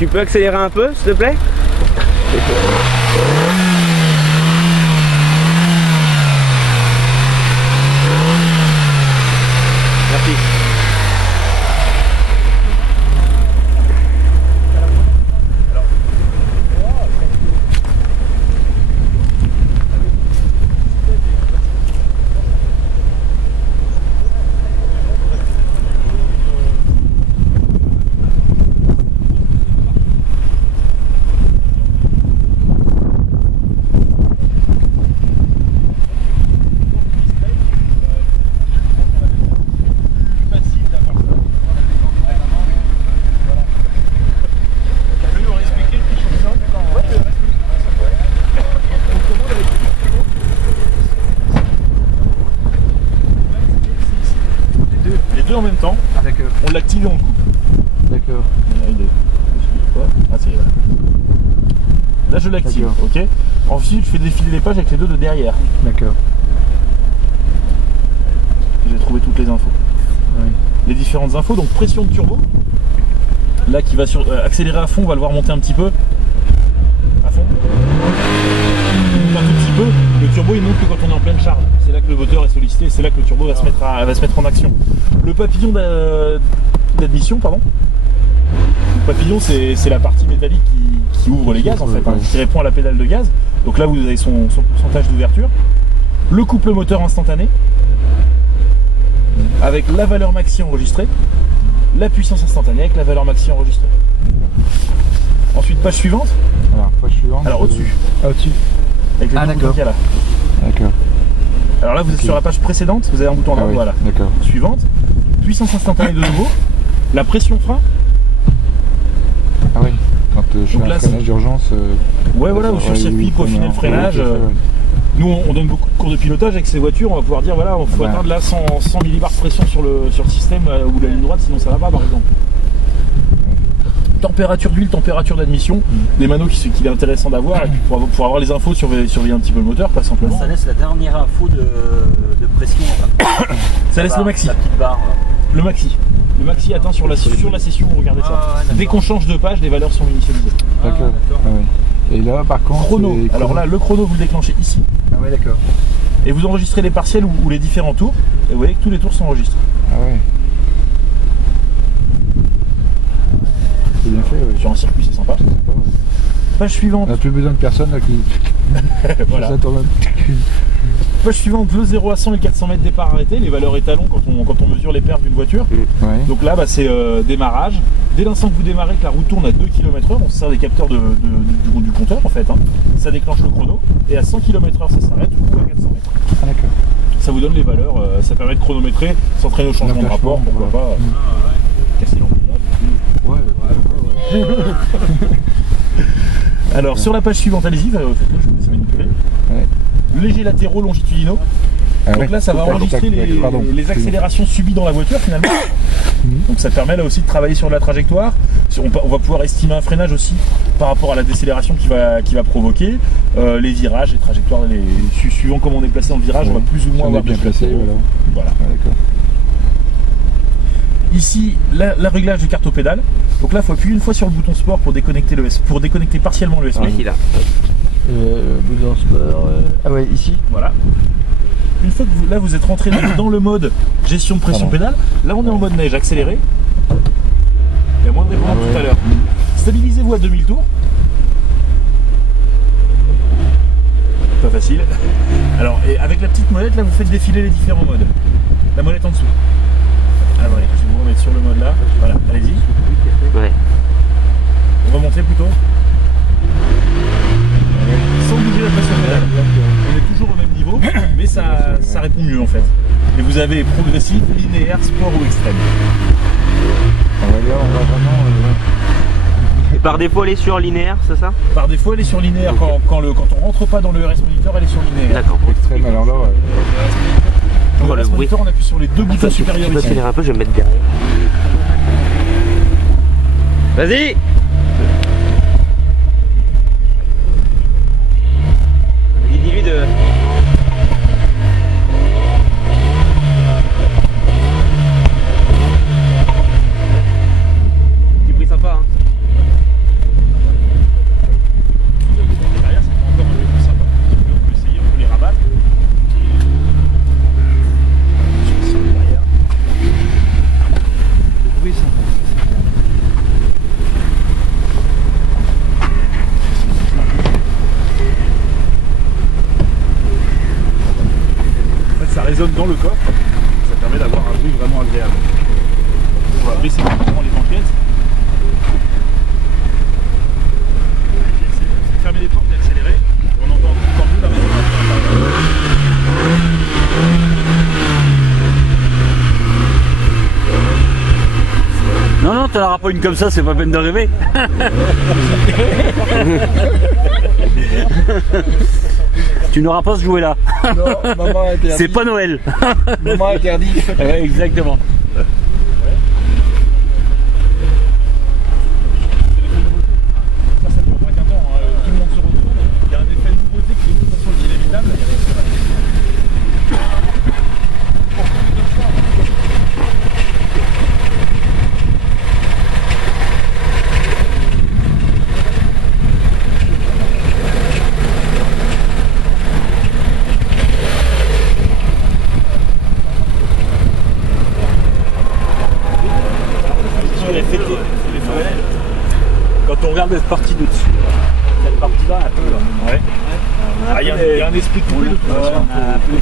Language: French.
Tu peux accélérer un peu, s'il te plaît? Merci. En même temps, on l'active et on le coupe. D'accord. Ah, c'est là. Là je l'active, ok. Ensuite je fais défiler les pages avec les deux de derrière. D'accord. J'ai trouvé toutes les infos. Oui. Les différentes infos, donc pression de turbo. Là qui va accélérer à fond, on va le voir monter un petit peu. À fond. Un tout petit peu. Le turbo il monte que quand on est en pleine charge. C'est là que le moteur est sollicité, c'est là que le turbo va se mettre en action. Le papillon d'admission, pardon. Le papillon c'est la partie métallique qui ouvre les gaz en fait, hein, qui répond à la pédale de gaz. Donc là vous avez son pourcentage d'ouverture. Le couple moteur instantané, avec la valeur maxi enregistrée. La puissance instantanée avec la valeur maxi enregistrée. Ensuite page suivante. Alors page suivante. Alors au-dessus. Au-dessus. Avec le bouton qu'il y a là. D'accord. Alors là vous êtes sur la page précédente, vous avez un bouton en haut, voilà. D'accord. Suivante. Puissance instantanée de nouveau. La pression frein. Ah oui. Quand je fais un freinage d'urgence. Ouais voilà, ou sur circuit, peaufiner le freinage. Nous on donne beaucoup de cours de pilotage avec ces voitures, on va pouvoir dire voilà, il faut atteindre là 100 millibars de pression sur le système ou la ligne droite, sinon ça va pas par exemple. Température d'huile, température d'admission, des manos qu'il est intéressant d'avoir pour avoir les infos, surveiller un petit peu le moteur, pas simplement. Ça laisse la dernière info de pression. Ça laisse le maxi. La petite barre. Le maxi. Le maxi atteint sur la session, regardez ça. Dès qu'on change de page, les valeurs sont initialisées. D'accord. Et là par contre. Chrono. Alors là, le chrono vous le déclenchez ici. Ah ouais, d'accord. Et vous enregistrez les partiels ou les différents tours. Et vous voyez que tous les tours sont enregistrés. Ah ouais. C'est bien fait, ouais. Sur un circuit, c'est sympa. Page suivante. On n'a plus besoin de personne là, qui. Voilà. Page suivante, le 0 à 100 et 400 mètres départ arrêté, les valeurs étalons quand on mesure les perfs d'une voiture. Ouais. Donc là, c'est démarrage. Dès l'instant que vous démarrez, que la roue tourne à 2 km/h, on se sert des capteurs du compteur en fait. Hein. Ça déclenche le chrono et à 100 km/h ça s'arrête ou à 400 mètres. Ah d'accord. Ça vous donne les valeurs, ça permet de chronométrer, s'entraîner au changement de rapport, pourquoi pas. Casser l'embouteillage. Alors sur la page suivante, allez-y, faites-le, je vous laisse manipuler. Ouais. Légers latéraux longitudinaux. Donc là ça va enregistrer les accélérations subies dans la voiture finalement. Donc ça permet là aussi de travailler sur la trajectoire. On va pouvoir estimer un freinage aussi par rapport à la décélération qui va provoquer. Les virages, les trajectoires, suivant comment on est placé dans le virage, on va plus ou moins avoir bien placé. Voilà. D'accord. Ici, le réglage de carte au pédale. Donc là, il faut appuyer une fois sur le bouton sport pour déconnecter partiellement le SP. Ici, là. Bouton sport. Ah ouais, ici. Voilà. Une fois que vous êtes rentré dans le mode gestion de pression pédale, là on est en mode neige accéléré. Il y a moins de dépendance tout à l'heure. Stabilisez-vous à 2000 tours. Pas facile. Alors, et avec la petite molette, là vous faites défiler les différents modes. La molette en dessous. Alors, allez, je vais vous remettre sur le mode là. Voilà, allez-y. Ouais. On va monter plutôt. Sans bouger la pression pédale. On est toujours au même niveau, mais ça répond mieux en fait. Et vous avez progressif, linéaire, sport ou extrême. On va vraiment. Et par défaut, elle est sur linéaire, c'est ça? Par défaut, elle est sur linéaire. Okay. Quand on rentre pas dans le RS Monitor, elle est sur linéaire. D'accord. Extrême, alors là. Dans le RS Monitor, on appuie sur les deux boutons supérieurs. Tu peux accélérer un peu, je vais me mettre derrière. Vas-y! Dis-lui de... Petit prix sympa, hein. résonne dans le coffre. Ça permet d'avoir un bruit vraiment agréable. On va baisser complètement les banquettes. Fermer les portes et accélérer. On entend encore mieux la moto. Non, non, t'en auras pas une comme ça, c'est pas peine de rêver. Tu n'auras pas ce jouet là. Non, maman interdit. C'est pas Noël. Maman interdit. Ouais, exactement. Ça dure pas qu'un temps, hein. Tout le monde se retrouve. Il y a un effet de nouveauté qui est de toute façon inévitable. Quand on regarde cette partie de dessus, cette partie-là, un peu. Ouais. Il y a un esprit de trouver de toute façon. Un peu